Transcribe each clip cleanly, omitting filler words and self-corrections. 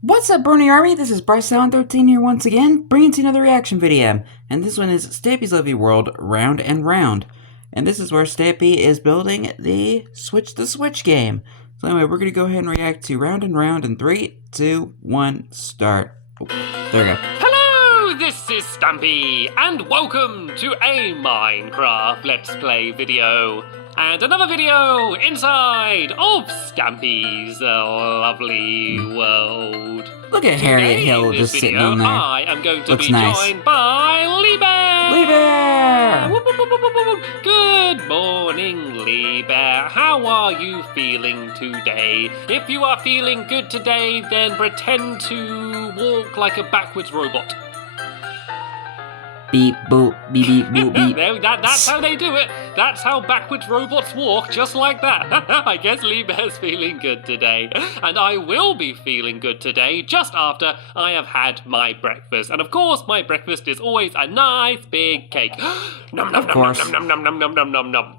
What's up, Brony Army? This is BryceAllen13 here once again, bringing to you another reaction video. And this one is Stampy's Lovely World Round and Round. And this is where Stampy is building the Switch game. So anyway, we're going to go ahead and react to Round and Round in 3, 2, 1, start. Oh, there we go. Hello, this is Stampy, and welcome to a Minecraft Let's Play video. And another video inside of Stampy's lovely world. Look at Harriet Hill just sitting on there. I am going to Looks be nice. joined by Lee Bear. Lee Bear! Whoop, whoop, whoop, whoop, whoop, whoop. Good morning, Lee Bear. How are you feeling today? If you are feeling good today, then pretend to walk like a backwards robot. Beep, boop, beep, beep, boop, beep. That's how they do it. That's how backwards robots walk, just like that. I guess Lee Bear's feeling good today. And I will be feeling good today just after I have had my breakfast. And of course, my breakfast is always a nice big cake. Nom nom nom nom nom nom nom nom nom nom nom.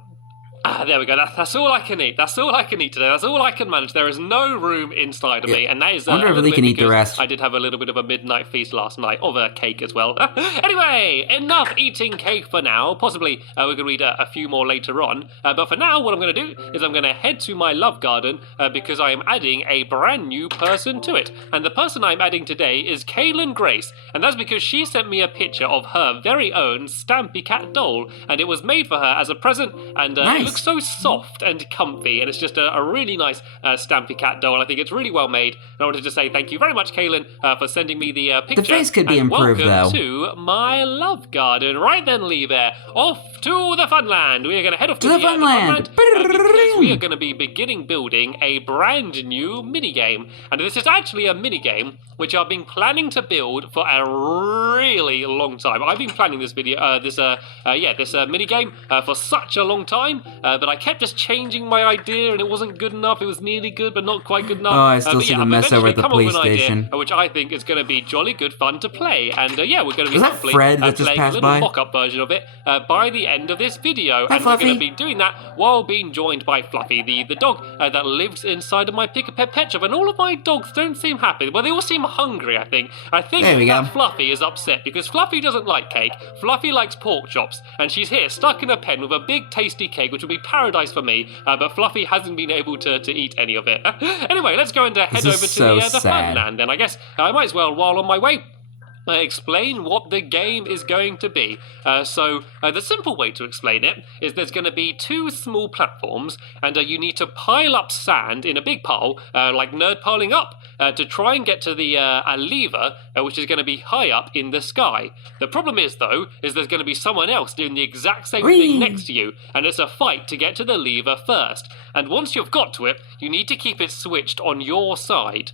There we go. That's all I can eat. That's all I can eat today. That's all I can manage. There is no room inside of me, and that is I wonder if Lee can eat the rest. I did have a little bit of a midnight feast last night of a cake as well. Anyway, enough eating cake for now. Possibly we're going to eat a few more later on. But for now, what I'm going to do is I'm going to head to my love garden because I am adding a brand new person to it. And the person I'm adding today is Kaylin Grace, and that's because she sent me a picture of her very own Stampy cat doll, and it was made for her as a present, and nice. It looks so soft and comfy, and it's just a really nice Stampy cat doll. I think it's really well made, and I wanted to say thank you very much, Kaylin, for sending me the picture. The face could be and improved, welcome though. to my love garden. Right then, Lee Bear, off to the Funland. We are going to head off to the Funland because we are going to be beginning building a brand new minigame, and this is actually a minigame which I've been planning to build for a really long time. I've been planning this video, this minigame for such a long time, but I kept just changing my idea, and it wasn't good enough. It was nearly good, but not quite good enough. Oh, I still see the mess over at the police station. Idea, which I think is going to be jolly good fun to play, and we're going to be Was that hopefully Fred that just playing passed a little by? mock-up version of it by the end of this video. Hi, and Fluffy. we're going to be doing that while being joined by Fluffy, the dog that lives inside of my Pick-a-Pet pet shop, and all of my dogs don't seem happy. Well, they all seem hungry, I think. I think There we go. that Fluffy is upset because Fluffy doesn't like cake. Fluffy likes pork chops, and she's here stuck in a pen with a big tasty cake, which will be paradise for me, but Fluffy hasn't been able to eat any of it. Anyway, let's go and head over to the Funland then. I guess I might as well, while on my way, explain what the game is going to be. So the simple way to explain it is there's going to be two small platforms, and you need to pile up sand in a big pile, like nerd piling up, to try and get to the a lever, which is going to be high up in the sky. The problem is, though, is there's going to be someone else doing the exact same thing next to you, and it's a fight to get to the lever first. And once you've got to it, you need to keep it switched on your side.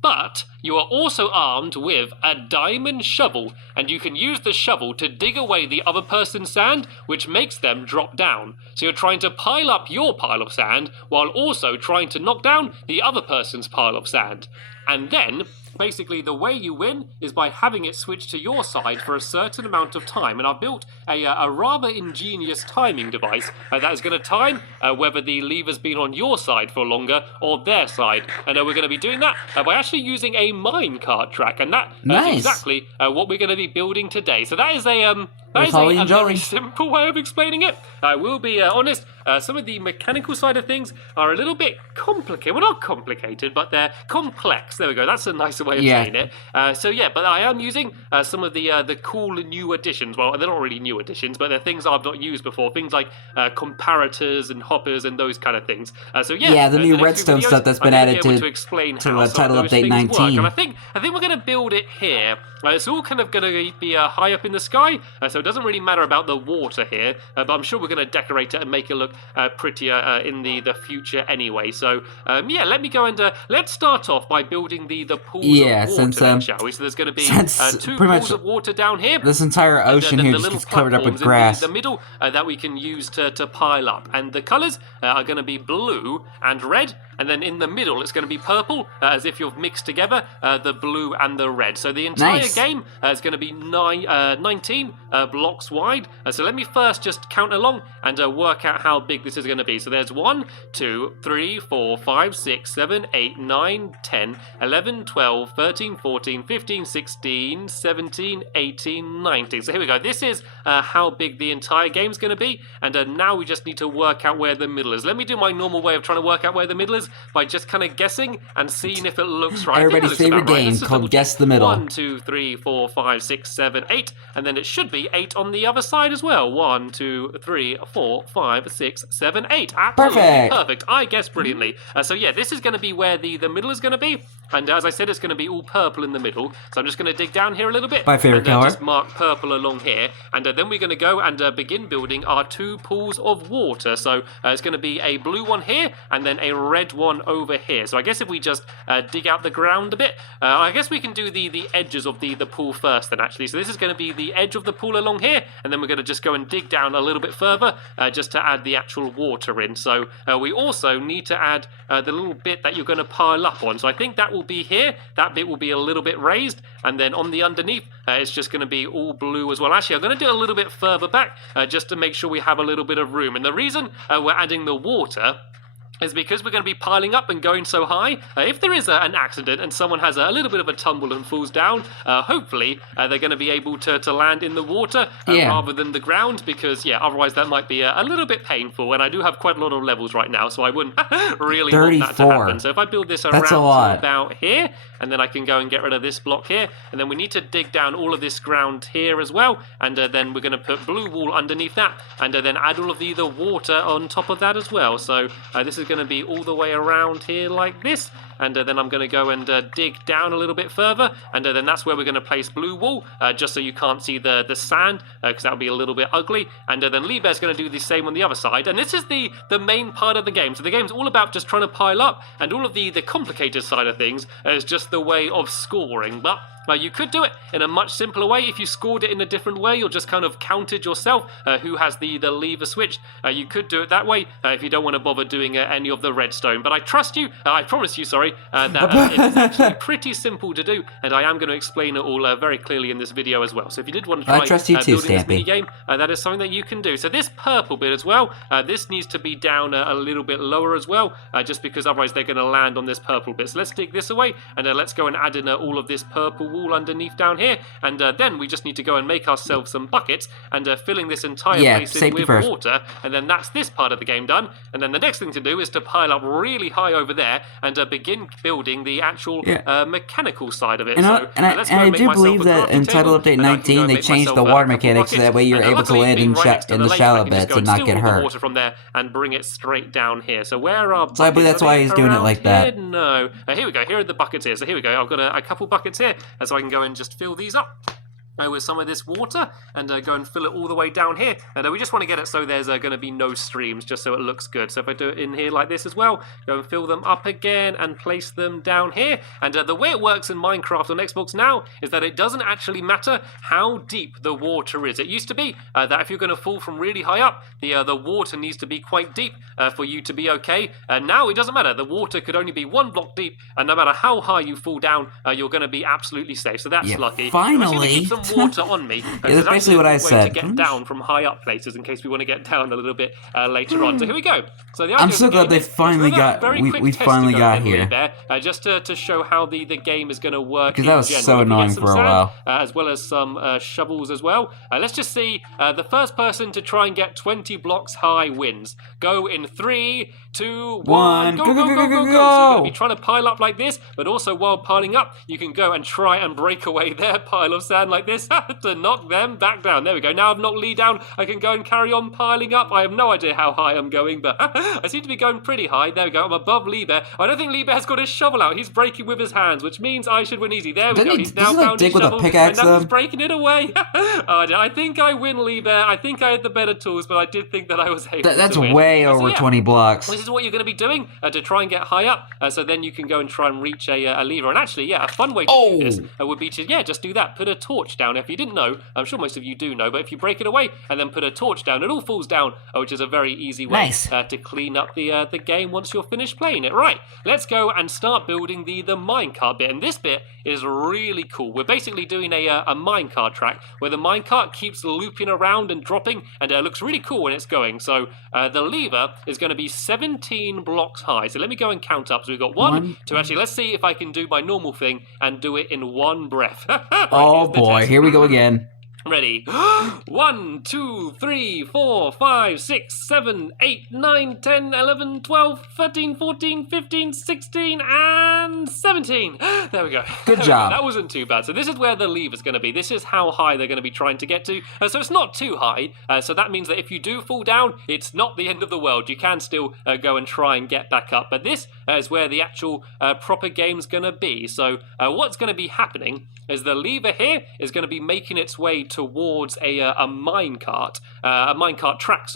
But you are also armed with a diamond shovel, and you can use the shovel to dig away the other person's sand, which makes them drop down. So you're trying to pile up your pile of sand, while also trying to knock down the other person's pile of sand. And then, basically, the way you win is by having it switched to your side for a certain amount of time. And I've built a rather ingenious timing device that is going to time whether the lever's been on your side for longer or their side. And we're going to be doing that by actually using a minecart track. And that is exactly what we're going to be building today. So that is a very simple way of explaining it. I will be honest, some of the mechanical side of things are a little bit complicated. Well, not complicated, but they're complex. There we go. That's a nicer way of saying it. But I am using some of the cool new additions. Well, they're not really new additions, but they're things I've not used before. Things like comparators and hoppers and those kind of things. The new redstone stuff that's been added to Title Update 19. And I think we're going to build it here. It's all kind of going to be high up in the sky, so it doesn't really matter about the water here, but I'm sure we're going to decorate it and make it look prettier in the future anyway. So, let me go and let's start off by building the pools of water then, shall we? So there's going to be two pools of water down here. This entire ocean here just gets covered up with grass. In the middle that we can use to pile up. And the colours are going to be blue and red, and then in the middle it's going to be purple, as if you've mixed together the blue and the red. So the entire game is going to be 19 blocks wide. So let me first just count along and work out how big this is going to be. So there's 1, 2, 3, 4, 5, 6, 7, 8, 9, 10, 11, 12, 13, 14, 15, 16, 17, 18, 19. So here we go. This is how big the entire game's going to be. And now we just need to work out where the middle is. Let me do my normal way of trying to work out where the middle is by just kind of guessing and seeing if it looks right. Everybody's favorite game called Guess the Middle. 1, 2, 3, 4, 5, 6, 7, 8. And then it should be 8 on the other side as well. 1, 2, 3, 4, 5, 6, 7, 8. Absolutely perfect. I guessed brilliantly. So yeah, this is going to be where the middle is going to be. And as I said, it's going to be all purple in the middle. So I'm just going to dig down here a little bit. My favorite color. Just mark purple along here. And then we're going to go and begin building our 2 pools of water. So it's going to be a blue one here and then a red one over here. So I guess if we just dig out the ground a bit, I guess we can do the edges of the pool first then actually. So this is going to be the edge of the pool along here. And then we're going to just go and dig down a little bit further just to add the actual water in. So we also need to add the little bit that you're going to pile up on. So I think that will be here. That bit will be a little bit raised. And then on the underneath, it's just going to be all blue as well. Actually, I'm going to do it a little bit further back just to make sure we have a little bit of room. And the reason we're adding the water is because we're going to be piling up and going so high. If there is an accident and someone has a little bit of a tumble and falls down, hopefully they're going to be able to land in the water rather than the ground, because otherwise that might be a little bit painful. And I do have quite a lot of levels right now, so I wouldn't really want that to happen. So if I build this around to about here, and then I can go and get rid of this block here, and then we need to dig down all of this ground here as well, and then we're going to put blue wool underneath that, and then add all of the water on top of that as well. So this is going to be all the way around here like this, and then I'm going to go and dig down a little bit further, and then that's where we're going to place blue wool, just so you can't see the sand, because that would be a little bit ugly. And then Liebe's going to do the same on the other side, and this is the main part of the game. So the game's all about just trying to pile up, and all of the complicated side of things is just the way of scoring. But you could do it in a much simpler way. If you scored it in a different way, you'll just kind of counted yourself who has the lever switched. You could do it that way if you don't want to bother doing any of the redstone. But I trust you, I promise you, sorry, that it's actually pretty simple to do, and I am going to explain it all very clearly in this video as well. So if you did want to try building this mini game, that is something that you can do. So this purple bit as well, this needs to be down a little bit lower as well, just because otherwise they're going to land on this purple bit. So let's dig this away, and let's go and add in all of this purple wall underneath down here, and then we just need to go and make ourselves some buckets and filling this entire place in with water, and then that's this part of the game done. And then the next thing to do is to pile up really high over there and begin building the actual mechanical side of it. And I do believe that in Title Update 19 they changed the water mechanics so that way you're able to land in the shallow bits and not get hurt. Water from there and bring it straight down here. So where are buckets? So I believe that's why he's doing it like that. No. Here we go. Here are the buckets here. So here we go. I've got a couple buckets here, so I can go and just fill these up with some of this water and go and fill it all the way down here. And we just want to get it so there's going to be no streams, just so it looks good. So if I do it in here like this as well, go and fill them up again and place them down here. And the way it works in Minecraft on Xbox now is that it doesn't actually matter how deep the water is. It used to be that if you're going to fall from really high up, the water needs to be quite deep for you to be okay. Now it doesn't matter. The water could only be 1 block deep, and no matter how high you fall down, you're going to be absolutely safe. So that's lucky. Finally. Water on me. That's basically what I said. To get down from high up places in case we want to get down a little bit later on. So here we go. So the I'm so glad they finally got. We finally got here. Just to show how the game is going to work. Because that was so annoying for a while. As well as some shovels as well. Let's just see. The first person to try and get 20 blocks high wins. Go in 3, 2, 1. Go, go, go, go, go, go. So you're going to be trying to pile up like this, but also while piling up, you can go and try and break away their pile of sand like this to knock them back down. There we go. Now I've knocked Lee down. I can go and carry on piling up. I have no idea how high I'm going, but I seem to be going pretty high. There we go. I'm above Lee Bear. I don't think Lee Bear's got his shovel out. He's breaking with his hands, which means I should win easy. There we go. He's now found his shovel, and now he's breaking it away. I think I win, Lee Bear. I think I had the better tools, but I did think that I was able to win. Way over 20 blocks. This is what you're going to be doing to try and get high up. So then you can go and try and reach a lever. And actually, yeah, a fun way to do this would be to, just do that. Put a torch down. If you didn't know, I'm sure most of you do know, but if you break it away and then put a torch down, it all falls down, which is a very easy way to clean up the game once you're finished playing it. Right, let's go and start building the minecart bit. And this bit is really cool. We're basically doing a minecart track where the minecart keeps looping around and dropping, and it looks really cool when it's going. So the lever is going to be 17 blocks high. So let me go and count up. So we've got one, two. Actually, let's see if I can do my normal thing and do it in one breath. Right, oh boy, here we go again. Ready? 1, 2, 3, 4, 5, 6, 7, 8, 9, 10, 11, 12, 13, 14, 15, 16, and 17. There we go. Good job. That wasn't too bad. So this is where the lever's going to be. This is how high they're going to be trying to get to. So it's not too high. So that means that if you do fall down, it's not the end of the world. You can still go and try and get back up. But this is where the actual proper game's going to be. So what's going to be happening is the lever here is going to be making its way towards a minecart track,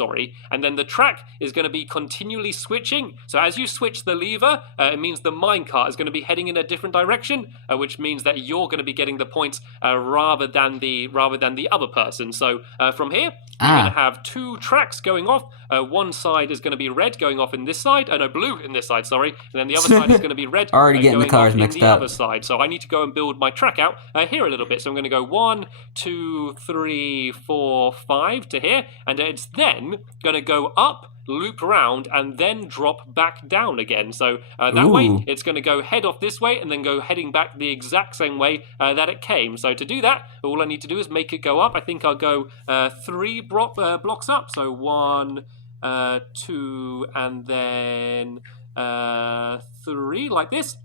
and then the track is going to be continually switching. So as you switch the lever, it means the minecart is going to be heading in a different direction, which means that you're going to be getting the points rather than the other person. So from here, you're going to have two tracks going off. One side is going to be red going off in this side, no, blue in this side, sorry, and then the other side is going to be red. Already getting the colors mixed up. Other side. So I need to go and build my track out here a little bit. So I'm going to go 1, 2, 3, 4, 5 to here, and it's then going to go up, loop around, and then drop back down again. So that way it's going to go head off this way and then go heading back the exact same way that it came. So to do that, all I need to do is make it go up. I think I'll go 3 blocks up. So 1, 2, and then 3 like this.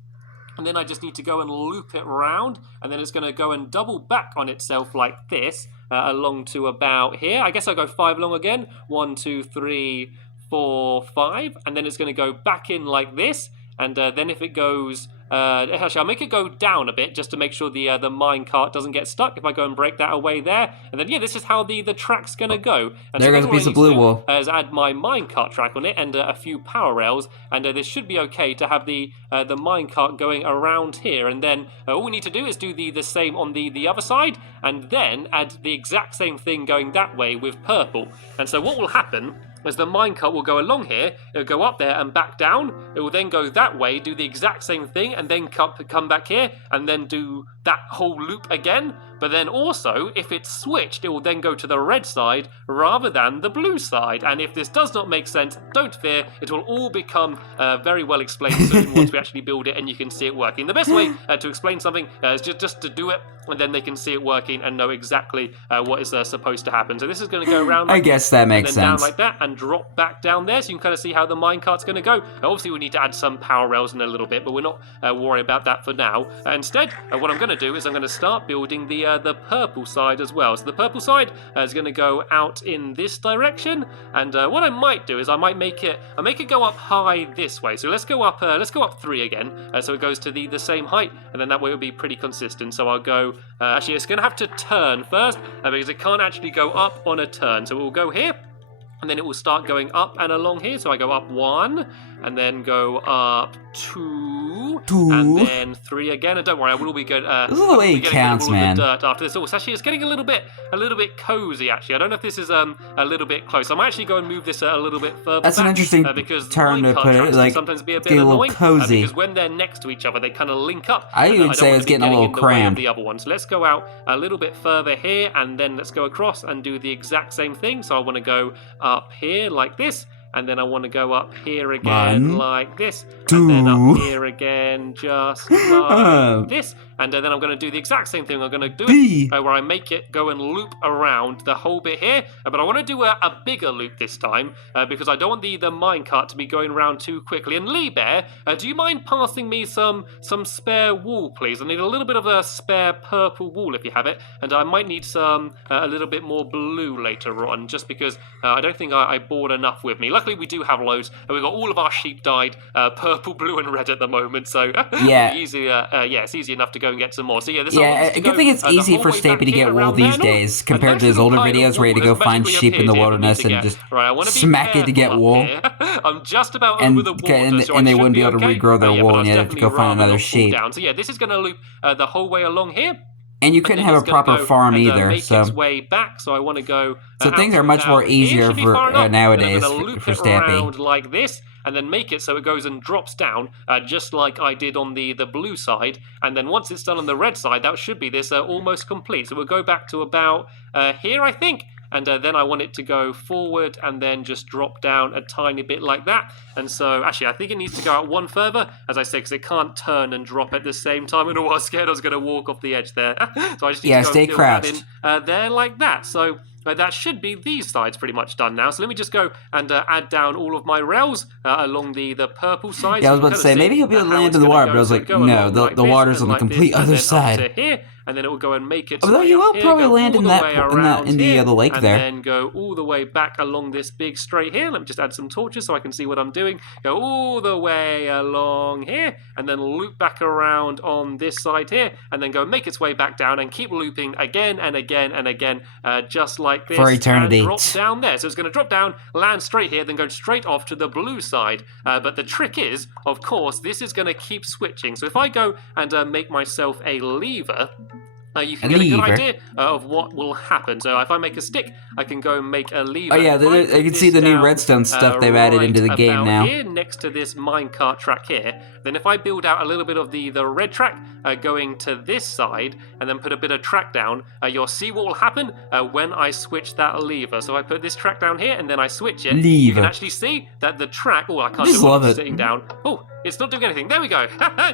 And then I just need to go and loop it around, and then it's going to go and double back on itself like this along to about here. I guess I'll go 5 along again. 1, 2, 3, 4, 5, and then it's going to go back in like this. And then if it goes, actually I'll make it go down a bit just to make sure the minecart doesn't get stuck. If I go and break that away there, and then this is how the track's going to go. And there goes a piece of blue wool. Is add my minecart track on it and a few power rails, and this should be okay to have the minecart going around here. And then all we need to do is do the same on the other side, and then add the exact same thing going that way with purple. And so what will happen is the minecart will go along here, it'll go up there and back down, it will then go that way, do the exact same thing, and then come back here, and then do that whole loop again. But then also, if it's switched, it will then go to the red side rather than the blue side. And if this does not make sense, don't fear, it will all become very well explained soon once we actually build it and you can see it working. The best way to explain something is just to do it, and then they can see it working and know exactly what is supposed to happen. So this is going to go around like I guess that makes and then sense. down like that and drop back down there, so you can kind of see how the minecart's going to go. Obviously we need to add some power rails in a little bit, but we're not worried about that for now. Instead, what I'm going to do is I'm going to start building the purple side as well. So the purple side is going to go out in this direction, and what I might do is I might make it go up high this way. So let's go up 3 again, so it goes to the same height, and then that way it'll be pretty consistent. So I'll go, actually it's going to have to turn first, because it can't actually go up on a turn. So we'll go here, and then it will start going up and along here. So I go up 1, and then go up 2, and then 3 again. And don't worry, I will be good. This is the way it counts, man. Dirt after this. Oh, it's actually getting a little bit cozy. Actually, I don't know if this is a little bit close. I might actually go and move this a little bit further. That's back, an interesting because term to put it. Like sometimes be a bit get a little annoying cozy. because when they're next to each other, they kind of link up. I would say it's getting a little cramped. The other one. So let's go out a little bit further here, and then let's go across and do the exact same thing. So I want to go up here like this, and then I want to go up here again like this, and then up here again just like this, and then I'm going to do the exact same thing. I'm going to do it where I make it go and loop around the whole bit here, but I want to do a bigger loop this time, because I don't want the minecart to be going around too quickly. And Lee Bear, do you mind passing me some spare wool, please? I need a little bit of a spare purple wool if you have it, and I might need some a little bit more blue later on, just because I don't think I bought enough with me. Luckily we do have loads, and we've got all of our sheep dyed purple, blue and red at the moment, so yeah, it's easy enough to go and get some more. So yeah, this a good thing it's easy for Stampy to get wool these days compared to his older videos where he had to go find sheep in the wilderness and just smack it to get wool. I'm just about over the water, and they wouldn't be able to regrow their wool, and you have to go find another sheep. So yeah, this is going to loop the whole way along here. And you couldn't have a proper farm either, so. Its way back, so I want to go. So things are much more easier for nowadays for Stampy. Around like this, and then make it so it goes and drops down, just like I did on the blue side. And then once it's done on the red side, that should be this almost complete. So we'll go back to about here, I think. And then I want it to go forward and then just drop down a tiny bit like that. And so, actually, I think it needs to go out one further, as I said, because it can't turn and drop at the same time. And I was scared I was going to walk off the edge there. So I just need to go stay crouched. in, there like that. So that should be these sides pretty much done now. So let me just go and add down all of my rails along the purple side. Yeah, I was about to say, maybe he'll be able to land in the water, but I was like, no, the water's on the complete other side. And then it will go and make its although way you will here, probably land in the lake and there. And then go all the way back along this big straight here. Let me just add some torches so I can see what I'm doing. Go all the way along here, and then loop back around on this side here, and then go make its way back down, and keep looping again and again and again, just like this. For eternity. And drop down there. So it's going to drop down, land straight here, then go straight off to the blue side. But the trick is, of course, this is going to keep switching. So if I go and make myself a lever, you can get a good idea of what will happen. So if I make a stick, I can go and make a lever. Oh yeah, I can see the new redstone stuff they've added into the game now. Here, next to this minecart track here, then if I build out a little bit of the red track going to this side, and then put a bit of track down, you'll see what will happen when I switch that lever. So I put this track down here, and then I switch it. You can actually see that the track. Oh, I can't do it while I'm sitting down. Oh. It's not doing anything. There we go.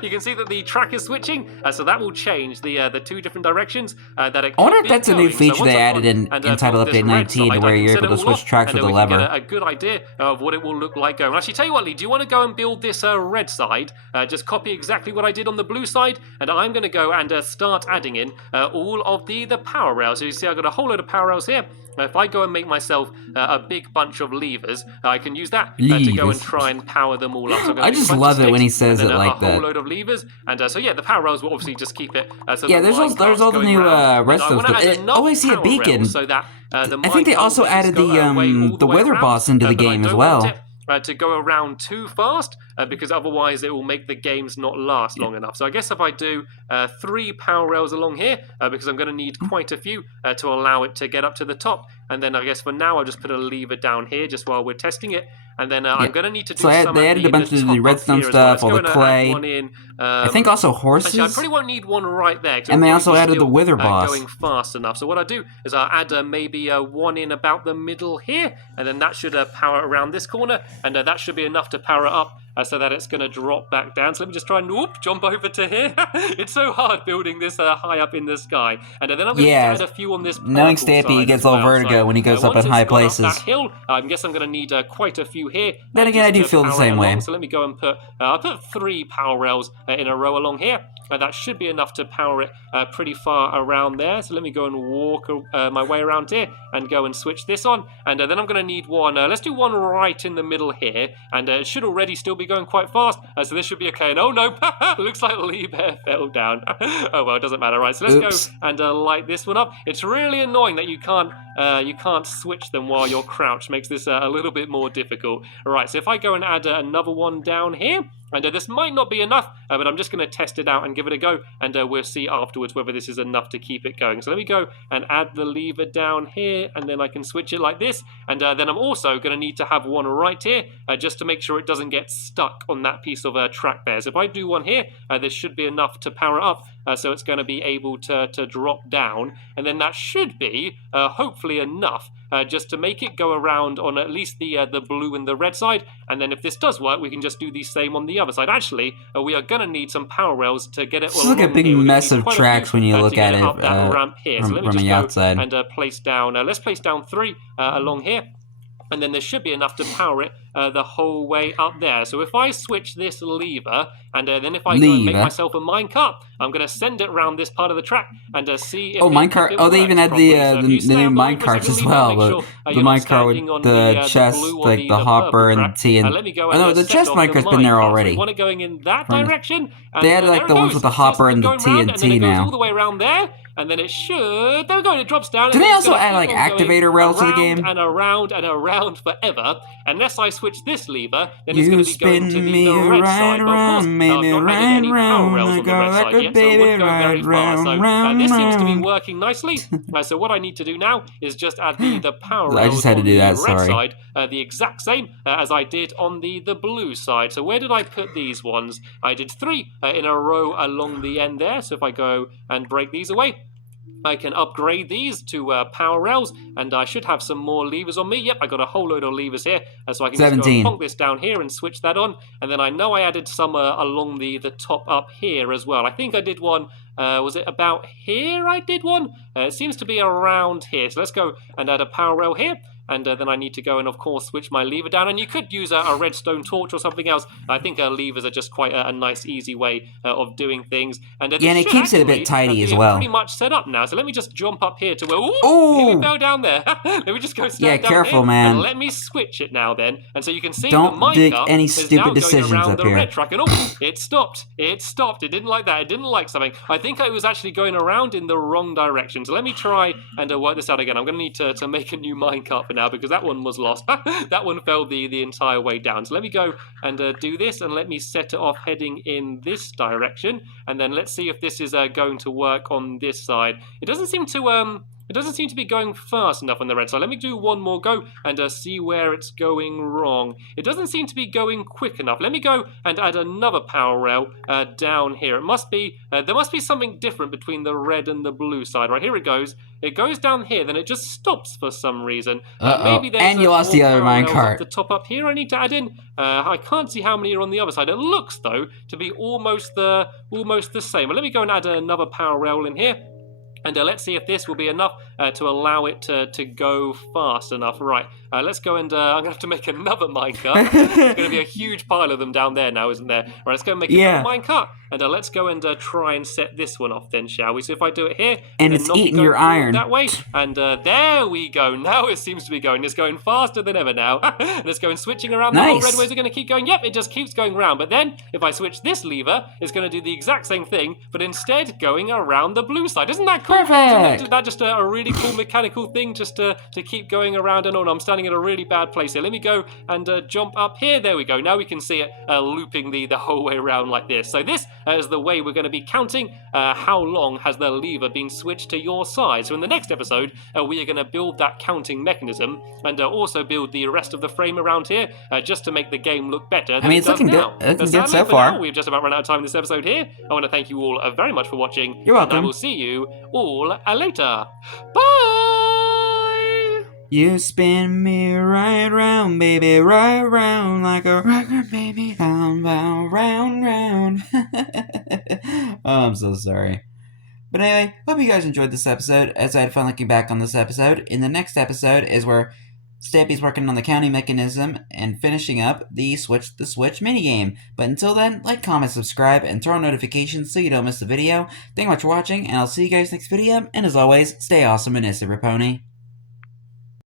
You can see that the track is switching, so that will change the two different directions that it. I wonder if that's a new feature they added in Title Update 19, where you're able to switch tracks with a lever. Get a good idea of what it will look like going. Actually, tell you what, Lee, do you want to go and build this red side? Just copy exactly what I did on the blue side, and I'm going to go and start adding in all of the power rails. So you see, I've got a whole load of power rails here. If I go and make myself a big bunch of levers, I can use that to go and try and power them all up. So I just love it when he says it like that. A whole load of levers, and so yeah, the power rails will obviously just keep it. So yeah, there's all the new redstone stuff. Oh, I see a beacon. So that, I think they also added the weather boss into the game as well. To go around too fast, because otherwise it will make the games not last long enough. So I guess if I do 3 power rails along here, because I'm going to need quite a few to allow it to get up to the top, and then I guess for now I'll just put a lever down here just while we're testing it, and then I'm going to need to do some they added a bunch of the redstone stuff, all the clay. I think also horses. Actually, I probably won't need one right there. And they also added the wither boss. Going fast enough. So what I do is I'll add maybe one in about the middle here, and then that should power around this corner, and that should be enough to power it up. So that it's going to drop back down. So let me just try and jump over to here. It's so hard building this high up in the sky. And then I'm going to add a few on this. Knowing Stampy, he gets all vertigo when he goes up in high places. That hill, I guess I'm going to need quite a few here. Then again, I do feel the same way. So let me go and I'll put 3 power rails in a row along here. That should be enough to power it pretty far around there. So let me go and walk my way around here and go and switch this on. And then I'm going to need one. Let's do one right in the middle here. And it should already still be going quite fast. So this should be okay. And oh no, looks like Lee Bear fell down. Oh well, it doesn't matter. Right, so let's go and light this one up. It's really annoying that you can't switch them while you're crouched. Makes this a little bit more difficult. All right, so if I go and add another one down here. And this might not be enough, but I'm just going to test it out and give it a go, and we'll see afterwards whether this is enough to keep it going. So let me go and add the lever down here, and then I can switch it like this. And then I'm also going to need to have one right here, just to make sure it doesn't get stuck on that piece of track there. So if I do one here, this should be enough to power up, so it's going to be able to drop down. And then that should be, hopefully, enough just to make it go around on at least the blue and the red side. And then if this does work, we can just do the same on the other side. Actually, we are going to need some power rails to get it all along. It's like a big mess of tracks when you look at it ramp here. So let me just the outside. And place down, let's place down 3 along here. and then there should be enough to power it the whole way up there. So if I switch this lever, and then if I go and make myself a minecart, I'm going to send it around this part of the track and see if minecart. Oh, they even had the new minecarts as well. The minecart with the chest, like the hopper and the TNT. Let me go Oh no, the chest minecart's been there already. So want it going in that direction? They had like the ones with the hopper and the TNT now. All the way around there. And then it should... There we go, and it drops down. Do they also add, like, activator rails to the game? And around and around forever. Unless I switch this lever, then it's going to be going to the red side. But of course, I've not added any power rails on the red side yet, so it wouldn't go very far. So this seems to be working nicely. So what I need to do now is just add the power rails on the red side, the exact same as I did on the blue side. So where did I put these ones? I did 3 in a row along the end there. So if I go and break these away, I can upgrade these to power rails, and I should have some more levers on me. Yep, I got a whole load of levers here, so I can just go and plonk this down here and switch that on. And then I know I added some along the top up here as well. I think I did one, was it about here I did one? It seems to be around here. So let's go and add a power rail here. And then I need to go and, of course, switch my lever down. And you could use a redstone torch or something else. I think levers are just quite a nice, easy way of doing things. And yeah, and it keeps it a bit tidy as well. Pretty much set up now. So let me just jump up here to where... Ooh! Here we go down there. Let me just go stand down careful, here, man. And let me switch it now then. And so you can see don't the dig minecart any is stupid now decisions going around up the here. red track. And it stopped. It stopped. It didn't like that. It didn't like something. I think it was actually going around in the wrong direction. So let me try and work this out again. I'm going to need to make a new minecart for now because that one was lost. That one fell the entire way down. So let me go and do this, and let me set it off heading in this direction, and then let's see if this is going to work on this side. It doesn't seem to It doesn't seem to be going fast enough on the red side. Let me do one more go and see where it's going wrong. It doesn't seem to be going quick enough. Let me go and add another power rail down here. It must be, there must be something different between the red and the blue side. Right, here it goes. It goes down here, then it just stops for some reason. Maybe there's and you lost the other minecart. The top up here I need to add in. I can't see how many are on the other side. It looks, though, to be almost the same. Well, let me go and add another power rail in here. And let's see if this will be enough to allow it to go fast enough. Right, let's go and I'm going to have to make another minecart. There's going to be a huge pile of them down there now, isn't there? Right, let's go and make another minecart. And let's go and try and set this one off then, shall we? So if I do it here... And it's eating your iron. That way. And there we go. Now it seems to be going. It's going faster than ever now. And it's going switching around. The whole red ways are going to keep going. Yep, it just keeps going round. But then, if I switch this lever, it's going to do the exact same thing, but instead going around the blue side. Isn't that cool? Perfect! Isn't that just a really cool mechanical thing just to keep going around? And on, I'm standing in a really bad place here. Let me go and jump up here. There we go. Now we can see it looping the whole way around like this. So this is the way we're going to be counting how long has the lever been switched to your side. So in the next episode, we are going to build that counting mechanism and also build the rest of the frame around here just to make the game look better. I mean, it's looking good. Looking good so far. Now, we've just about run out of time in this episode here. I want to thank you all very much for watching. You're welcome. And I will see you all later. Bye! You spin me right round, baby, right round, like a record, baby, round, round, round, round. Oh, I'm so sorry. But anyway, hope you guys enjoyed this episode, as I had fun looking back on this episode. In the next episode is where Stampy's working on the counting mechanism and finishing up the Switch the Switch minigame. But until then, like, comment, subscribe, and turn on notifications so you don't miss the video. Thank you much for watching, and I'll see you guys next video. And as always, stay awesome and Issa Raponi.